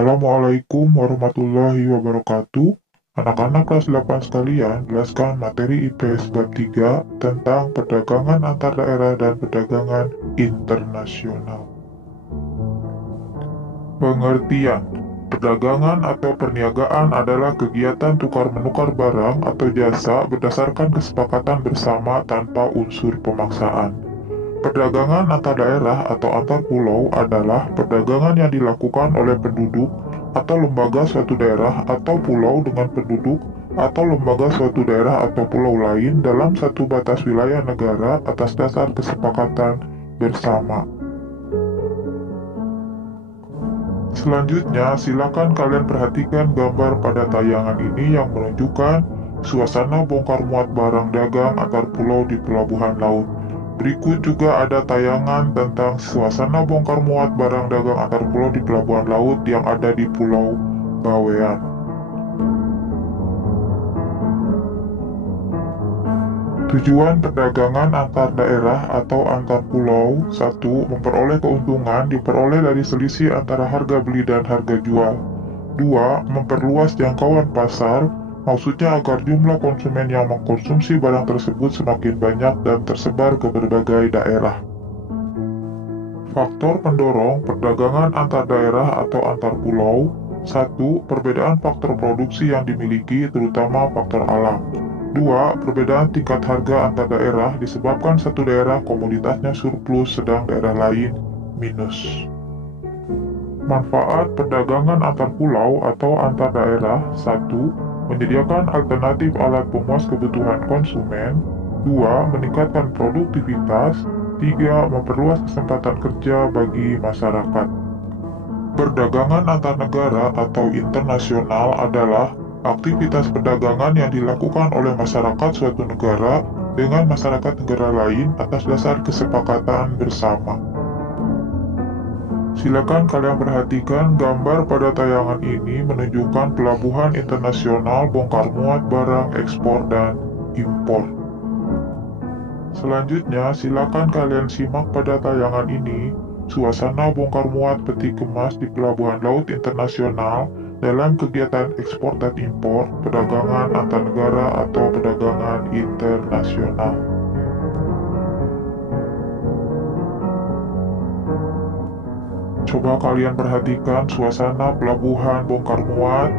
Assalamualaikum warahmatullahi wabarakatuh. Anak-anak kelas 8 sekalian, jelaskan materi IPS bab 3 tentang perdagangan antar daerah dan perdagangan internasional. Pengertian: perdagangan atau perniagaan adalah kegiatan tukar-menukar barang atau jasa berdasarkan kesepakatan bersama tanpa unsur pemaksaan. Perdagangan antar daerah atau antar pulau adalah perdagangan yang dilakukan oleh penduduk atau lembaga suatu daerah atau pulau dengan penduduk atau lembaga suatu daerah atau pulau lain dalam satu batas wilayah negara atas dasar kesepakatan bersama. Selanjutnya, silakan kalian perhatikan gambar pada tayangan ini yang menunjukkan suasana bongkar muat barang dagang antar pulau di pelabuhan laut. Berikut juga ada tayangan tentang suasana bongkar muat barang dagang antar pulau di pelabuhan laut yang ada di Pulau Bawean. Tujuan perdagangan antar daerah atau antar pulau: 1. Memperoleh keuntungan diperoleh dari selisih antara harga beli dan harga jual. 2. Memperluas jangkauan pasar, maksudnya agar jumlah konsumen yang mengkonsumsi barang tersebut semakin banyak dan tersebar ke berbagai daerah. Faktor pendorong perdagangan antar daerah atau antar pulau: 1. Perbedaan faktor produksi yang dimiliki, terutama faktor alam. 2. Perbedaan tingkat harga antar daerah disebabkan satu daerah komoditasnya surplus sedang daerah lain minus. Manfaat perdagangan antar pulau atau antar daerah: 1. Menyediakan alternatif alat pemuas kebutuhan konsumen. 2. Meningkatkan produktivitas. 3. Memperluas kesempatan kerja bagi masyarakat. Perdagangan antar negara atau internasional adalah aktivitas perdagangan yang dilakukan oleh masyarakat suatu negara dengan masyarakat negara lain atas dasar kesepakatan bersama. Silakan kalian perhatikan gambar pada tayangan ini menunjukkan pelabuhan internasional bongkar muat barang ekspor dan impor. Selanjutnya, silakan kalian simak pada tayangan ini suasana bongkar muat peti kemas di pelabuhan laut internasional dalam kegiatan ekspor dan impor, perdagangan antar negara atau perdagangan internasional. Coba kalian perhatikan suasana pelabuhan bongkar muat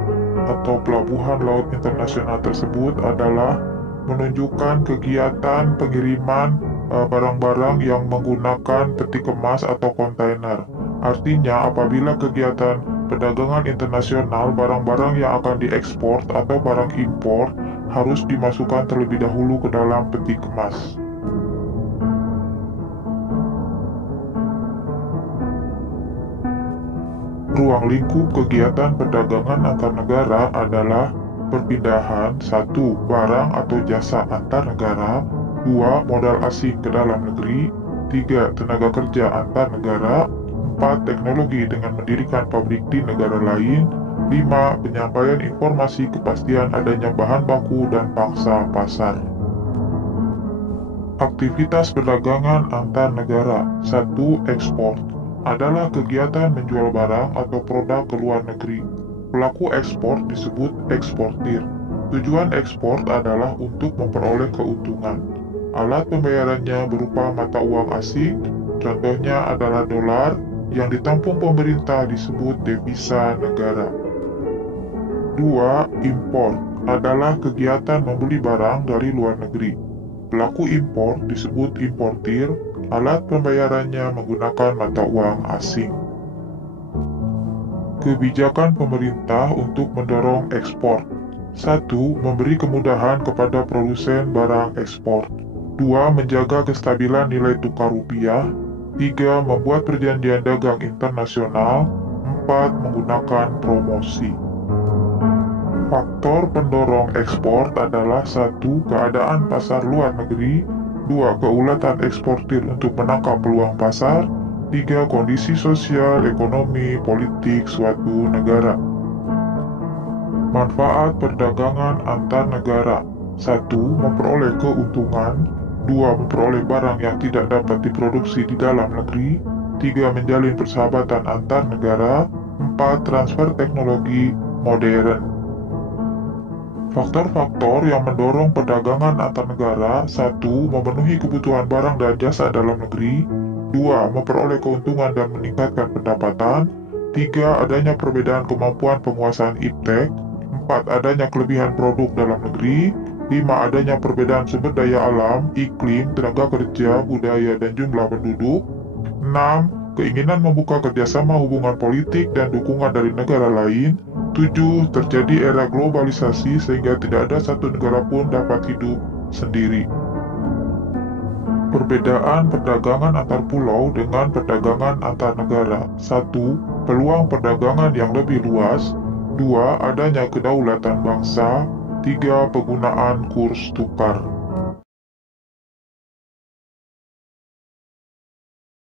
atau pelabuhan laut internasional tersebut adalah menunjukkan kegiatan pengiriman barang-barang yang menggunakan peti kemas atau kontainer. Artinya, apabila kegiatan perdagangan internasional, barang-barang yang akan diekspor atau barang impor harus dimasukkan terlebih dahulu ke dalam peti kemas. Ruang lingkup kegiatan perdagangan antar negara adalah perpindahan: 1. Barang atau jasa antar negara. 2. Modal asing ke dalam negeri. 3. Tenaga kerja antar negara. 4. Teknologi dengan mendirikan pabrik di negara lain. 5. Penyampaian informasi kepastian adanya bahan baku dan pangsa pasar. Aktivitas perdagangan antar negara. 1. Ekspor adalah kegiatan menjual barang atau produk ke luar negeri. Pelaku ekspor disebut eksportir. Tujuan ekspor adalah untuk memperoleh keuntungan. Alat pembayarannya berupa mata uang asing, contohnya adalah dolar, yang ditampung pemerintah disebut devisa negara. 2. Impor adalah kegiatan membeli barang dari luar negeri. Pelaku impor disebut importir, alat pembayarannya menggunakan mata uang asing. Kebijakan pemerintah untuk mendorong ekspor: 1. Memberi kemudahan kepada produsen barang ekspor. 2. Menjaga kestabilan nilai tukar rupiah. 3. Membuat perjanjian dagang internasional. 4. Menggunakan promosi. Faktor pendorong ekspor adalah: 1. Keadaan pasar luar negeri. 2. Keulatan eksportir untuk menangkap peluang pasar. 3. Kondisi sosial, ekonomi, politik suatu negara. Manfaat perdagangan antar negara: 1. Memperoleh keuntungan. 2. Memperoleh barang yang tidak dapat diproduksi di dalam negeri. 3. Menjalin persahabatan antar negara. 4. Transfer teknologi modern. Faktor-faktor yang mendorong perdagangan antar negara: 1. Memenuhi kebutuhan barang dan jasa dalam negeri. 2. Memperoleh keuntungan dan meningkatkan pendapatan. 3. Adanya perbedaan kemampuan penguasaan iptek. 4. Adanya kelebihan produk dalam negeri. 5. Adanya perbedaan sumber daya alam, iklim, tenaga kerja, budaya, dan jumlah penduduk. 6. Keinginan membuka kerjasama hubungan politik dan dukungan dari negara lain. 7. Terjadi era globalisasi sehingga tidak ada satu negara pun dapat hidup sendiri. Perbedaan perdagangan antar pulau dengan perdagangan antar negara. 1. Peluang perdagangan yang lebih luas. 2. Adanya kedaulatan bangsa. 3. Penggunaan kurs tukar.